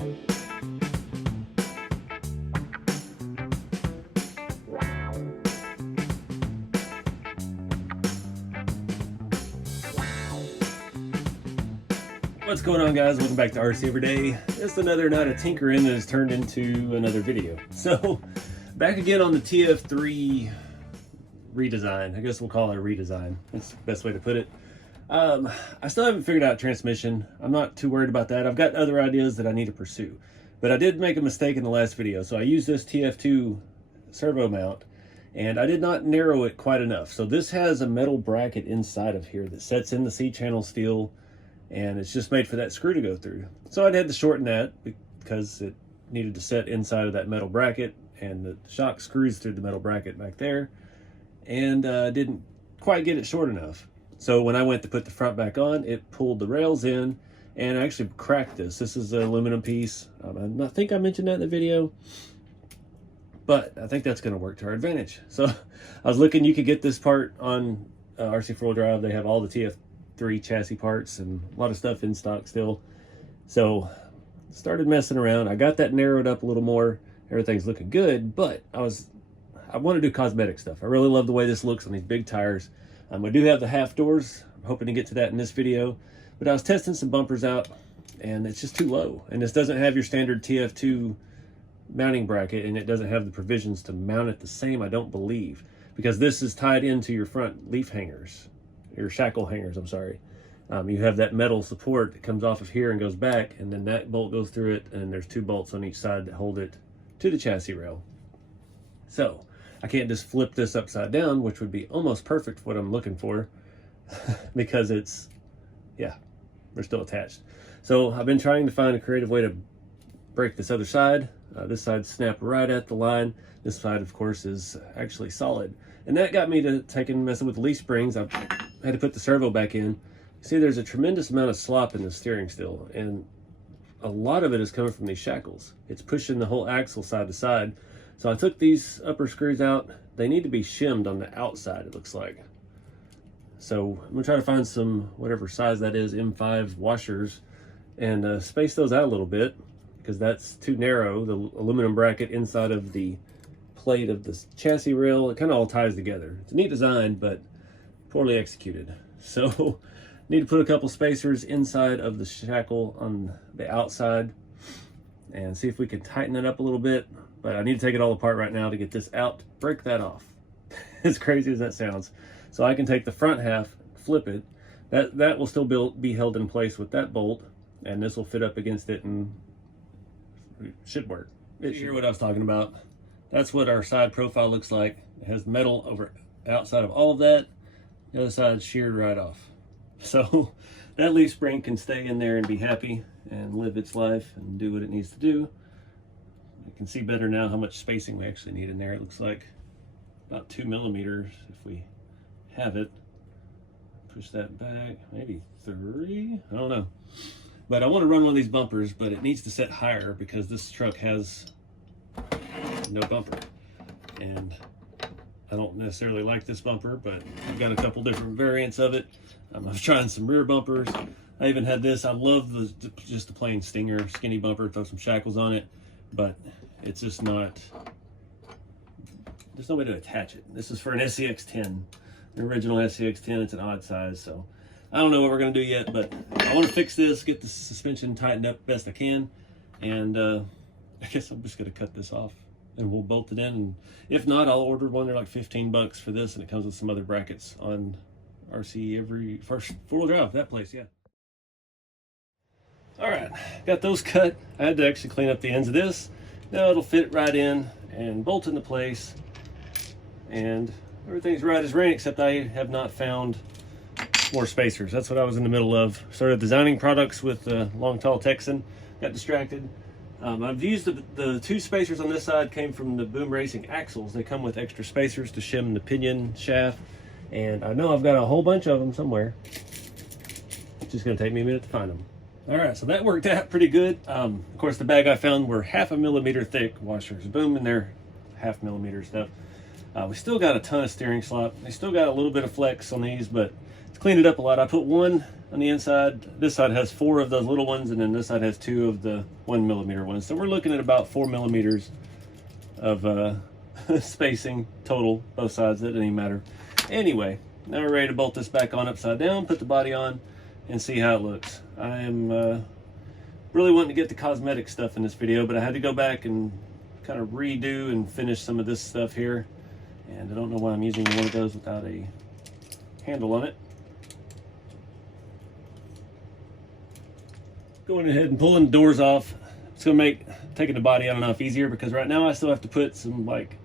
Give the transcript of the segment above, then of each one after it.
What's going on, guys? Welcome back to RC Every Day. Just another night of tinkering that has turned into another video. So back again on the TF3 redesign. I guess we'll call it a redesign. That's the best way to put it. I still haven't figured out transmission. I'm not too worried about that. I've got other ideas that I need to pursue, but I did make a mistake in the last video. So I used this TF2 servo mount and I did not narrow it quite enough. So this has a metal bracket inside of here that sets in the C-channel steel, and it's just made for that screw to go through. So I had to shorten that because it needed to set inside of that metal bracket, and the shock screws through the metal bracket back there, and didn't quite get it short enough. So when I went to put the front back on, it pulled the rails in, and I actually cracked this. This is an aluminum piece. I think I mentioned that in the video, but I think that's gonna work to our advantage. So I was looking, you could get this part on RC4wd Drive. They have all the TF3 chassis parts and a lot of stuff in stock still. So started messing around. I got that narrowed up a little more. Everything's looking good, but I want to do cosmetic stuff. I really love the way this looks on these big tires. I do have the half doors. I'm hoping to get to that in this video, but I was testing some bumpers out and it's just too low. And this doesn't have your standard TF2 mounting bracket, and it doesn't have the provisions to mount it the same, I don't believe, because this is tied into your front leaf hangers. Your shackle hangers, I'm sorry. You have that metal support that comes off of here and goes back, and then that bolt goes through it, and there's two bolts on each side that hold it to the chassis rail. So I can't just flip this upside down, which would be almost perfect for what I'm looking for, because it's, yeah, they're still attached. So I've been trying to find a creative way to break this other side. This side snapped right at the line. This side, of course, is actually solid. And that got me to messing with the leaf springs. I had to put the servo back in. See, there's a tremendous amount of slop in the steering still, and a lot of it is coming from these shackles. It's pushing the whole axle side to side. So I took these upper screws out. They need to be shimmed on the outside, it looks like. So I'm gonna try to find some, whatever size that is, M5 washers, and space those out a little bit, because that's too narrow. The aluminum bracket inside of the plate of this chassis rail, it kind of all ties together. It's a neat design, but poorly executed. So need to put a couple spacers inside of the shackle on the outside and see if we can tighten it up a little bit. But I need to take it all apart right now to get this out, break that off. As crazy as that sounds. So I can take the front half, flip it. That will still be held in place with that bolt, and this will fit up against it and it should work. You hear what I was talking about. That's what our side profile looks like. It has metal over outside of all of that. The other side is sheared right off. So that leaf spring can stay in there and be happy and live its life and do what it needs to do. You can see better now how much spacing we actually need in there. It looks like about 2 millimeters if we have it. Push that back, maybe 3, I don't know. But I want to run one of these bumpers, but it needs to set higher because this truck has no bumper. And I don't necessarily like this bumper, but I've got a couple different variants of it. I was trying some rear bumpers. I even had this. I love just the plain Stinger skinny bumper, throw some shackles on it, but it's just not, there's no way to attach it. This is for an SCX10, the original SCX10. It's an odd size, so I don't know what we're gonna do yet, but I want to fix this, get the suspension tightened up best I can, and I guess I'm just gonna cut this off and we'll bolt it in. And if not, I'll order one. They're like 15 bucks for this, and it comes with some other brackets on RC every first 4-wheel drive, that place, yeah. All right, got those cut. I had to actually clean up the ends of this. Now it'll fit right in and bolt into place, and everything's right as rain, except I have not found more spacers. That's what I was in the middle of. Started designing products with Long Tall Texan, got distracted. I've used the 2 spacers on this side came from the Boom Racing axles. They come with extra spacers to shim the pinion shaft, and I know I've got a whole bunch of them somewhere. It's just gonna take me a minute to find them. All right, so that worked out pretty good. Of course, the bag I found were 1/2 millimeter thick washers. Boom, and they're 1/2 millimeter stuff. We still got a ton of steering slop. They still got a little bit of flex on these, but it's cleaned it up a lot. I put one on the inside. This side has 4 of those little ones, and then this side has 2 of the 1mm ones. So we're looking at about 4mm of spacing total, both sides. That doesn't even matter. Anyway, now we're ready to bolt this back on upside down, put the body on, and see how it looks. I am really wanting to get the cosmetic stuff in this video, but I had to go back and kind of redo and finish some of this stuff here. And I don't know why I'm using one of those without a handle on it. Going ahead and pulling the doors off. It's gonna make taking the body out enough easier, because right now I still have to put some like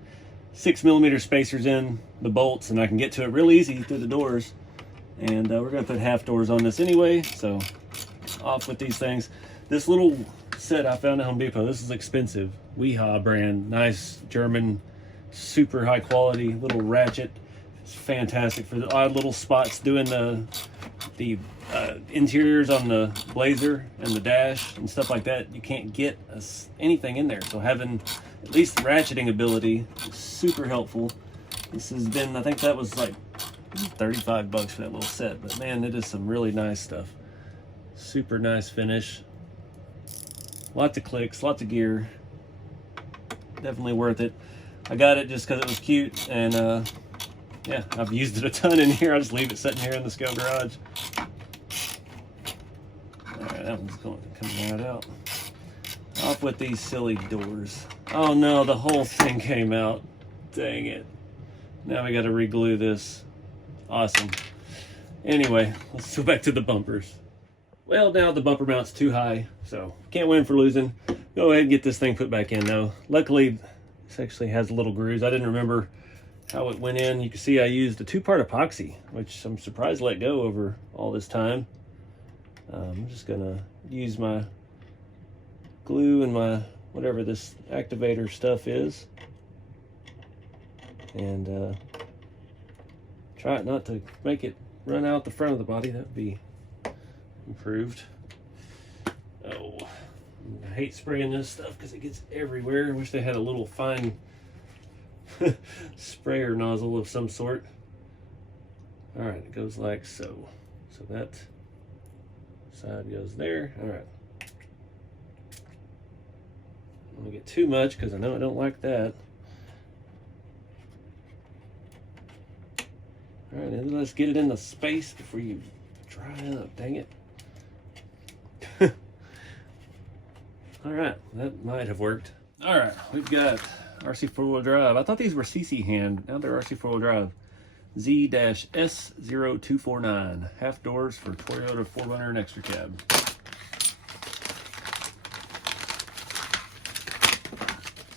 6mm spacers in the bolts, and I can get to it real easy through the doors. And we're gonna put half doors on this anyway, so off with these things. This little set I found at Home Depot, this is expensive. Weha brand, nice German, super high quality little ratchet. It's fantastic for the odd little spots doing the interiors on the Blazer and the dash and stuff like that. You can't get anything in there, so having at least ratcheting ability is super helpful. This has been, I think that was like 35 bucks for that little set, but man, it is some really nice stuff. Super nice finish. Lots of clicks, lots of gear. Definitely worth it. I got it just because it was cute, and yeah, I've used it a ton in here. I just leave it sitting here in the scale garage. Alright, that one's coming right out. Off with these silly doors. Oh no, the whole thing came out. Dang it. Now we got to re-glue this. Awesome. Anyway, let's go back to the bumpers. Well, now the bumper mount's too high, so can't win for losing. Go ahead and get this thing put back in though. Luckily, this actually has little grooves. I didn't remember how it went in. You can see I used a 2-part epoxy, which I'm surprised let go over all this time. I'm just gonna use my glue and my whatever this activator stuff is, and try it not to make it run out the front of the body. That would be improved. Oh, I hate spraying this stuff because it gets everywhere. I wish they had a little fine sprayer nozzle of some sort. All right, it goes like so. So that side goes there. All right. I don't want to get too much because I know I don't like that. All right, and let's get it in the space before you dry up. Dang it. All right, that might have worked. All right, we've got RC4wd drive. I thought these were CC hand. Now they're RC4wd drive. Z-S0249. Half doors for Toyota 4Runner and extra cab.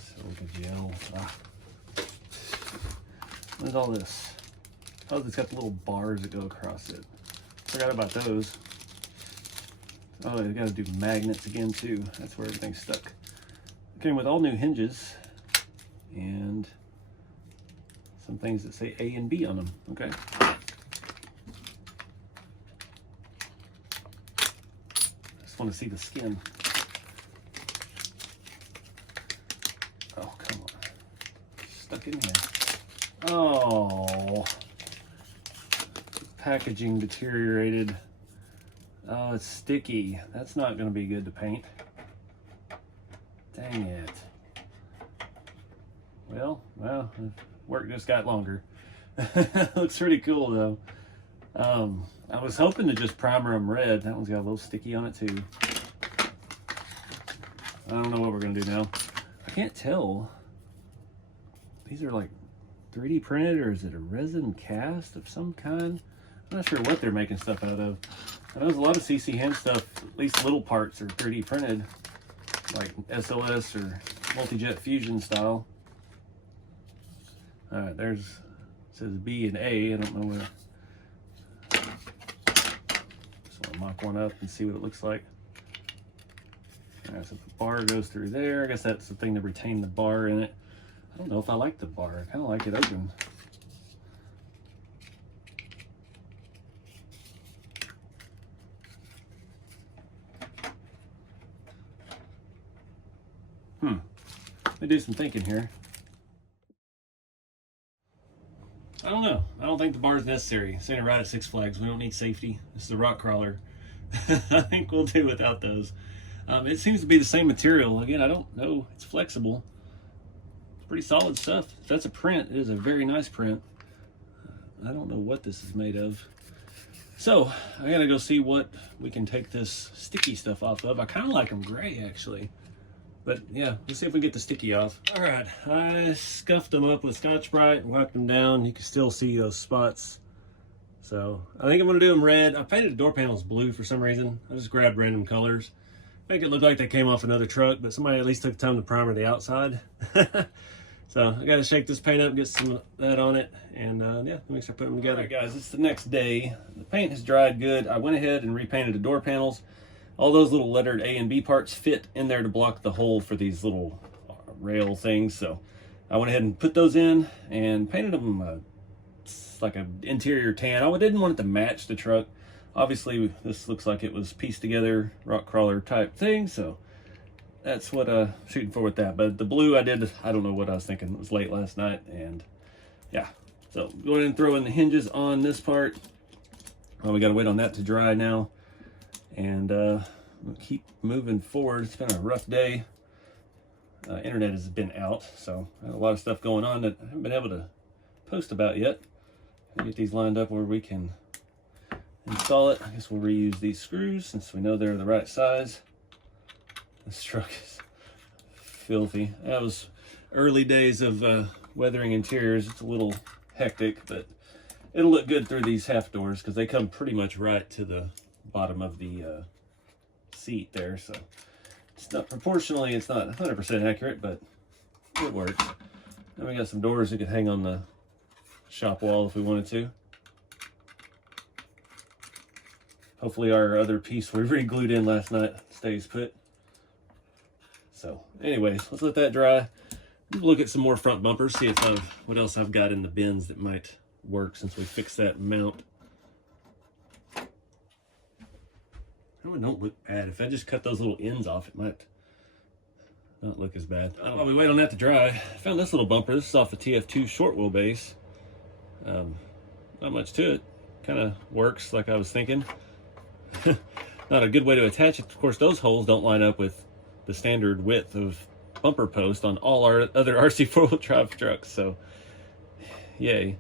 Silicone gel. What is all this? Oh, it's got the little bars that go across it. Forgot about those. Oh, they got to do magnets again too. That's where everything's stuck. Came with all new hinges and some things that say A and B on them. Okay. Just want to see the skin. Oh, come on. Stuck in here. Oh. Packaging deteriorated. Oh, it's sticky. That's not going to be good to paint. Dang it. Well, work just got longer. Looks pretty cool though. I was hoping to just primer them red. That one's got a little sticky on it too. I don't know what we're going to do now. I can't tell. These are like 3D printed, or is it a resin cast of some kind? I'm not sure what they're making stuff out of. I know there's a lot of CC hand stuff, at least little parts are 3D printed, like SLS or multi-jet fusion style. All right, there's, it says B and A. I don't know where. Just want to mock one up and see what it looks like. All right, so the bar goes through there. I guess that's the thing to retain the bar in it. I don't know if I like the bar. I kind of like it open. Let me do some thinking here. I don't know. I don't don't think the bar is necessary. Saying it right at Six Flags. We don't need safety. This is a rock crawler. I think we'll do without those. It seems to be the same material. Again, I don't know. It's flexible. It's pretty solid stuff. If that's a print, it is a very nice print. I don't know what this is made of. So, I gotta go see what we can take this sticky stuff off of. I kind of like them gray, actually. But yeah, let's see if we get the sticky off. All right, I scuffed them up with Scotch-Brite and wiped them down. You can still see those spots. So I think I'm gonna do them red. I painted the door panels blue for some reason. I just grabbed random colors. Make it look like they came off another truck, but somebody at least took time to primer the outside. So I gotta shake this paint up, get some of that on it, and yeah, let me start putting them together. All right, guys, it's the next day. The paint has dried good. I went ahead and repainted the door panels. All those little lettered A and B parts fit in there to block the hole for these little rail things. So I went ahead and put those in and painted them like an interior tan. I didn't want it to match the truck. Obviously, this looks like it was pieced together, rock crawler type thing. So that's what I'm shooting for with that. But the blue I don't know what I was thinking. It was late last night. And yeah, so go ahead and throw in the hinges on this part. Oh, we got to wait on that to dry now. And we'll keep moving forward. It's been a rough day. Internet has been out, so I have a lot of stuff going on that I haven't been able to post about yet. I'll get these lined up where we can install it. I guess we'll reuse these screws since we know they're the right size. This truck is filthy. That was early days of weathering interiors. It's a little hectic, but it'll look good through these half doors because they come pretty much right to the bottom of the seat there, so it's not proportionally, it's not 100% accurate, but it works. And we got some doors that could hang on the shop wall if we wanted to. Hopefully our other piece we re-glued in last night stays put. So anyways, let's let that dry. Look at some more front bumpers, see if what else I've got in the bins that might work since we fixed that mount. That one don't look bad. If I just cut those little ends off, it might not look as bad. While we wait on that to dry, I found this little bumper. This is off the TF2 short wheelbase. Not much to it. Kind of works like I was thinking. Not a good way to attach it. Of course, those holes don't line up with the standard width of bumper post on all our other RC4wd drive trucks. So, yay.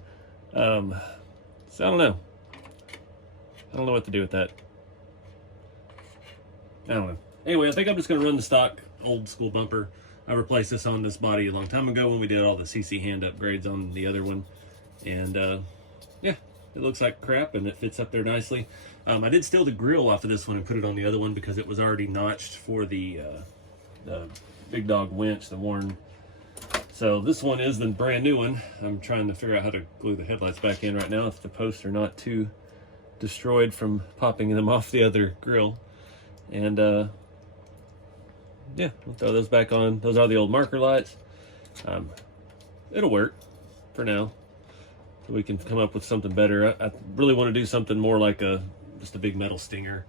So I don't know. I don't know what to do with that. I don't know. Anyway, I think I'm just going to run the stock old school bumper. I replaced this on this body a long time ago when we did all the CC hand upgrades on the other one. And yeah, it looks like crap and it fits up there nicely. I did steal the grill off of this one and put it on the other one because it was already notched for the big dog winch, the Warren. So this one is the brand new one. I'm trying to figure out how to glue the headlights back in right now if the posts are not too destroyed from popping them off the other grill. And yeah, we'll throw those back on. Those are the old marker lights. It'll work for now. So we can come up with something better. I really want to do something more like just a big metal stinger.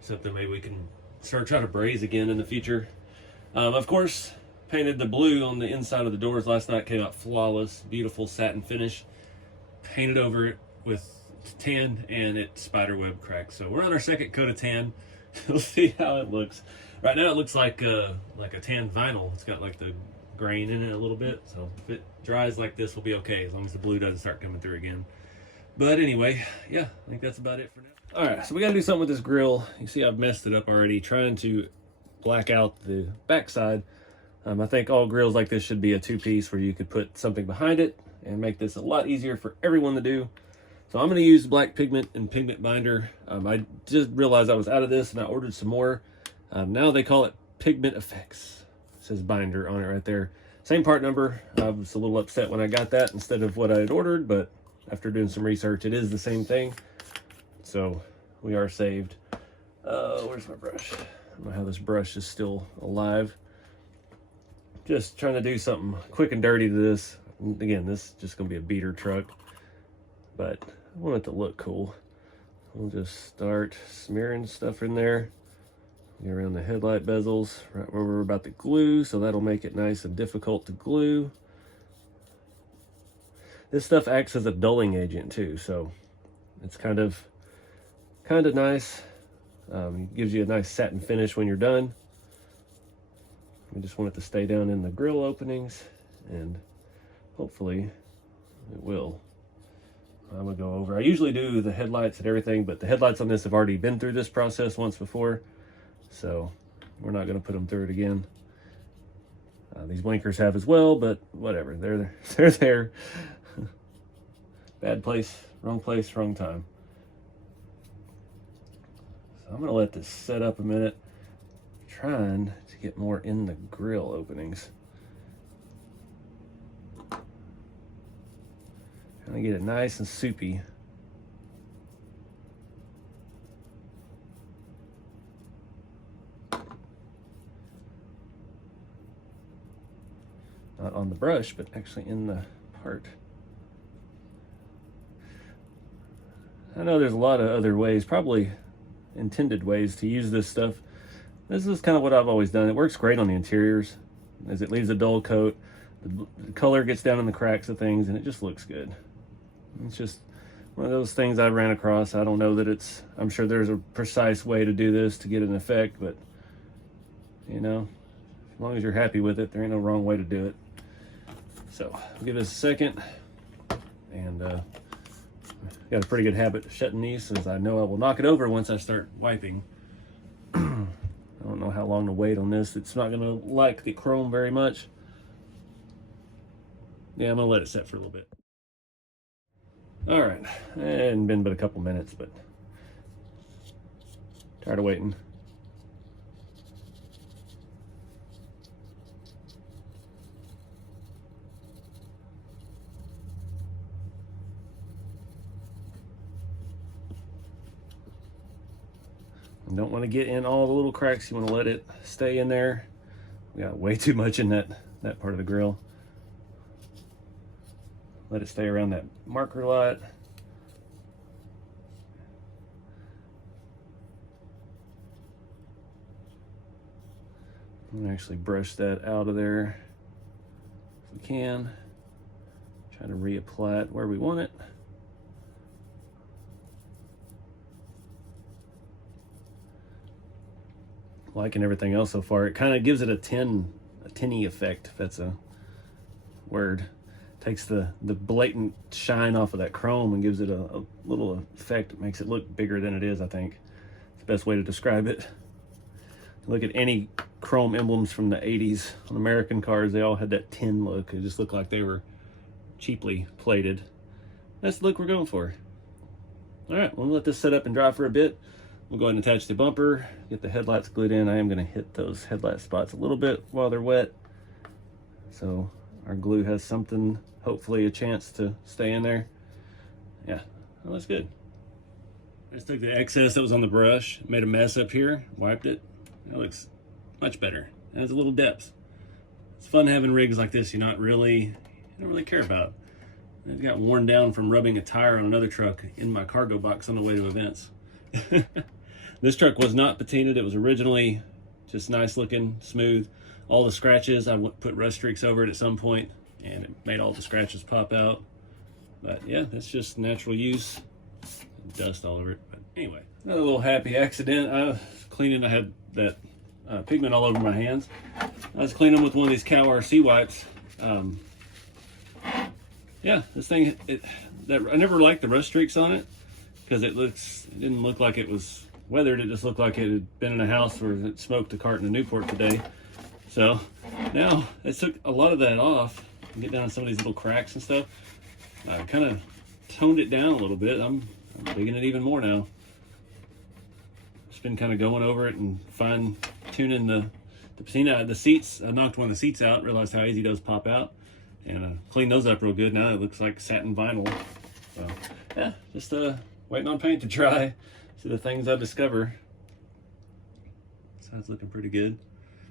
Something maybe we can try to braze again in the future. Of course, painted the blue on the inside of the doors last night. Came out flawless, beautiful satin finish. Painted over it with tan and it spiderweb cracked. So we're on our second coat of tan. We'll see how it looks. Right now it looks like a tan vinyl. It's got like the grain in it a little bit. So if it dries like this, we'll be okay as long as the blue doesn't start coming through again. But anyway, yeah, I think that's about it for now. All right, so we got to do something with this grill. You see I've messed it up already trying to black out the backside. I think all grills like this should be a two-piece where you could put something behind it and make this a lot easier for everyone to do. So I'm going to use black pigment and pigment binder. I just realized I was out of this and I ordered some more. Now they call it Pigment Effects. It says binder on it right there. Same part number. I was a little upset when I got that instead of what I had ordered, but after doing some research, it is the same thing. So we are saved. Where's my brush? I don't know how this brush is still alive. Just trying to do something quick and dirty to this. Again, this is just going to be a beater truck, but I want it to look cool. We'll just start smearing stuff in there. Get around the headlight bezels, right where we're about to glue, so that'll make it nice and difficult to glue. This stuff acts as a dulling agent too, so it's kind of nice. It gives you a nice satin finish when you're done. We just want it to stay down in the grill openings, and hopefully it will. I'm gonna go over. I usually do the headlights and everything, but the headlights on this have already been through this process once before, so we're not gonna put them through it again. These blinkers have as well, but whatever, they're there. Bad place, wrong time. So I'm gonna let this set up a minute, trying to get more in the grill openings. Trying to get it nice and soupy. Not on the brush, but actually in the part. I know there's a lot of other ways, probably intended ways to use this stuff. This is kind of what I've always done. It works great on the interiors, as it leaves a dull coat. The color gets down in the cracks of things, and it just looks good. It's just one of those things I ran across. I don't know that it's, I'm sure there's a precise way to do this to get an effect, but you know, as long as you're happy with it, there ain't no wrong way to do it. So I'll give this a second, and got a pretty good habit of shutting these, as I know I will knock it over once I start wiping. I don't know how long to wait on this. It's not gonna like the chrome very much. Yeah, I'm gonna let it set for a little bit. All right, and been but a couple minutes, but tired of waiting. You don't want to get in all the little cracks. You want to let it stay in there. We got way too much in that part of the grill. Let it stay around that marker lot. I'm gonna actually brush that out of there if we can. Try to reapply it where we want it. Liking everything else so far. It kind of gives it a tinny effect, if that's a word. Takes the blatant shine off of that chrome and gives it a little effect. It makes it look bigger than it is, I think. It's the best way to describe it. Look at any chrome emblems from the 80s on American cars. They all had that tin look. It just looked like they were cheaply plated. That's the look we're going for. All right, we'll let this set up and dry for a bit. We'll go ahead and attach the bumper, get the headlights glued in. I am going to hit those headlight spots a little bit while they're wet, so our glue has something, hopefully a chance to stay in there. Yeah, that looks good. I just took the excess that was on the brush, made a mess up here, wiped it. That looks much better. It has a little depth. It's fun having rigs like this you don't really care about. It got worn down from rubbing a tire on another truck in my cargo box on the way to events. This truck was not patinaed. It was originally just nice looking, smooth. All the scratches, I put rust streaks over it at some point, and it made all the scratches pop out. But yeah, that's just natural use. Dust all over it. But anyway, another little happy accident. I was cleaning, I had that pigment all over my hands. I was cleaning with one of these cow RC wipes. Yeah, this thing, I never liked the rust streaks on it, because it didn't look like it was weathered. It just looked like it had been in a house where it smoked a carton of Newport today. So now it took a lot of that off and get down some of these little cracks and stuff. I kind of toned it down a little bit. I'm digging it even more now. Just been kind of going over it and fine tuning the patina. The seats, I knocked one of the seats out, realized how easy those pop out, and cleaned those up real good. Now it looks like satin vinyl. So yeah, just waiting on paint to dry. See the things I discover. So it's looking pretty good.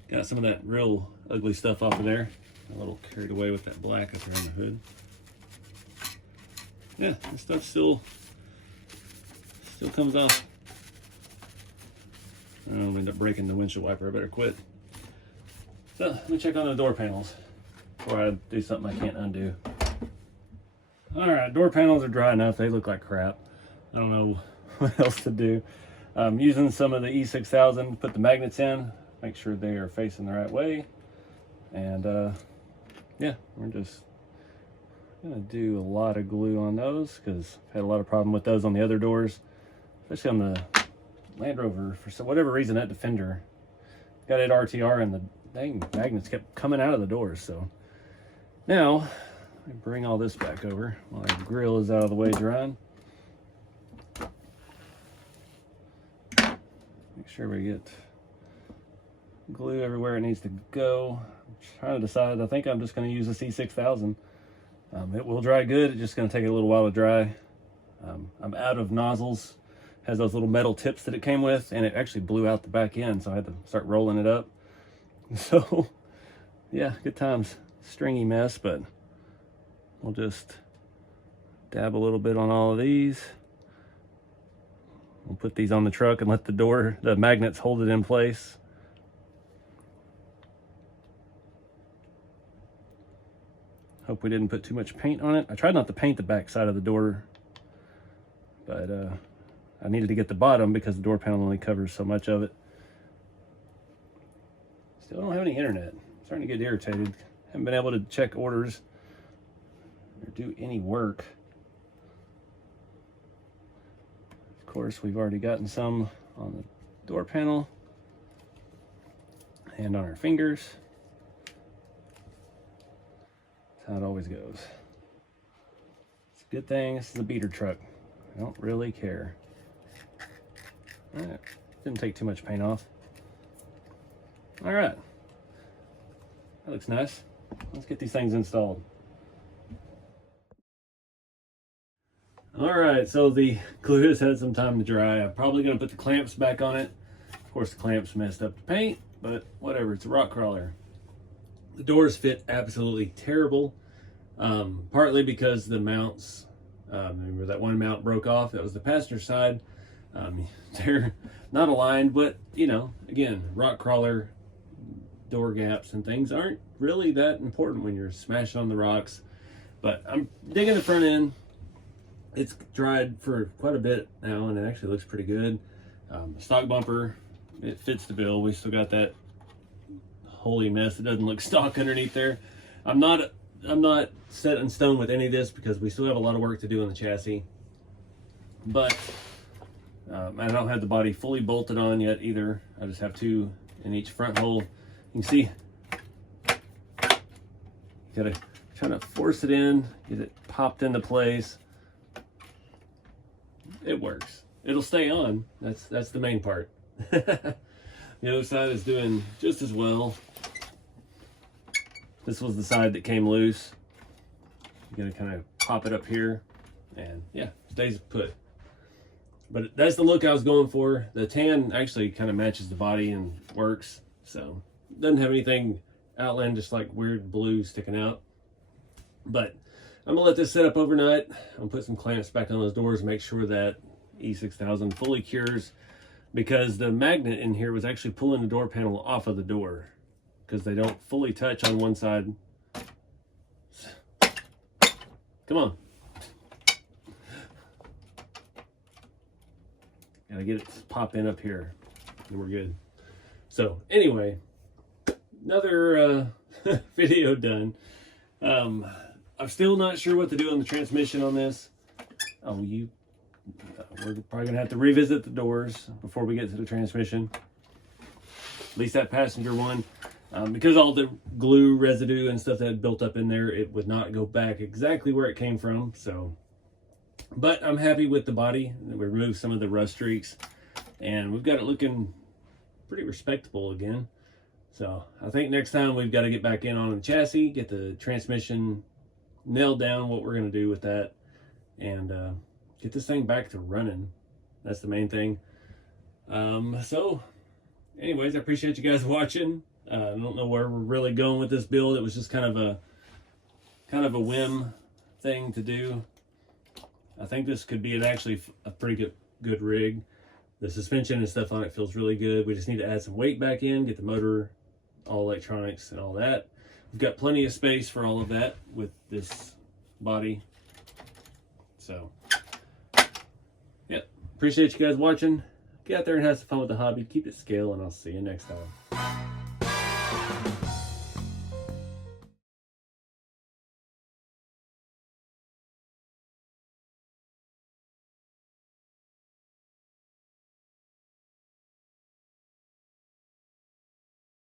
Got some of that real ugly stuff off of there. A little carried away with that black up there on the hood. Yeah, this stuff still comes off. I'll end up breaking the windshield wiper. I better quit. So let me check on the door panels before I do something I can't undo. All right, door panels are dry enough. They look like crap. I don't know what else to do. I'm using some of the E6000 to put the magnets in, make sure they are facing the right way. And yeah, we're just gonna do a lot of glue on those because I've had a lot of problem with those on the other doors, especially on the Land Rover. For whatever reason, that Defender got it RTR and the dang magnets kept coming out of the doors. So now I bring all this back over while our grill is out of the way drying. Make sure we get glue everywhere it needs to go. I'm trying to decide. I think I'm just going to use the C6000. It will dry good. It's just going to take a little while to dry. I'm out of nozzles. It has those little metal tips that it came with, and it actually blew out the back end, so I had to start rolling it up. So yeah, good times. Stringy mess, but we'll just dab a little bit on all of these. We'll put these on the truck and let the magnets hold it in place. Hope we didn't put too much paint on it. I tried not to paint the back side of the door, but I needed to get the bottom because the door panel only covers so much of it. Still don't have any internet. I'm starting to get irritated. Haven't been able to check orders or do any work. Of course, we've already gotten some on the door panel and on our fingers. That's how it always goes. It's a good thing this is a beater truck. I don't really care. All right, didn't take too much paint off. All right, that looks nice. Let's get these things installed. All right, so the glue has had some time to dry. I'm probably gonna put the clamps back on it. Of course, the clamps messed up the paint, but whatever, it's a rock crawler. The doors fit absolutely terrible, partly because the mounts, remember that one mount broke off, that was the passenger side. They're not aligned, but you know, again, rock crawler, door gaps and things aren't really that important when you're smashing on the rocks. But I'm digging the front end. It's dried for quite a bit now, and it actually looks pretty good. Stock bumper, it fits the bill. We still got that holy mess. It doesn't look stock underneath there. I'm not set in stone with any of this because we still have a lot of work to do on the chassis. But I don't have the body fully bolted on yet either. I just have two in each front hole. You can see, gotta try to force it in, get it popped into place. It works. It'll stay on. That's the main part. The other side is doing just as well. This was the side that came loose. You're gonna kind of pop it up here, and yeah, stays put. But that's the look I was going for. The tan actually kind of matches the body and works. So doesn't have anything outlandish like weird blue sticking out. But I'm gonna let this set up overnight. I'm gonna put some clamps back on those doors, make sure that E6000 fully cures, because the magnet in here was actually pulling the door panel off of the door because they don't fully touch on one side. Come on. Gotta get it to pop in up here and we're good. So anyway, another video done. I'm still not sure what to do on the transmission on this. We're probably gonna have to revisit the doors before we get to the transmission. At least that passenger one. Because all the glue residue and stuff that had built up in there, it would not go back exactly where it came from. So, but I'm happy with the body. We removed some of the rust streaks and we've got it looking pretty respectable again. So I think next time we've got to get back in on the chassis, get the transmission nailed down, what we're going to do with that, and get this thing back to running. That's the main thing. So anyways, I appreciate you guys watching. I don't know where we're really going with this build. It was just kind of a whim thing to do. I think this could be actually a pretty good rig. The suspension and stuff on it feels really good. We just need to add some weight back in, get the motor, all electronics and all that. We've got plenty of space for all of that with this body. So, yeah, appreciate you guys watching. Get out there and have some fun with the hobby. Keep it scale, and I'll see you next time.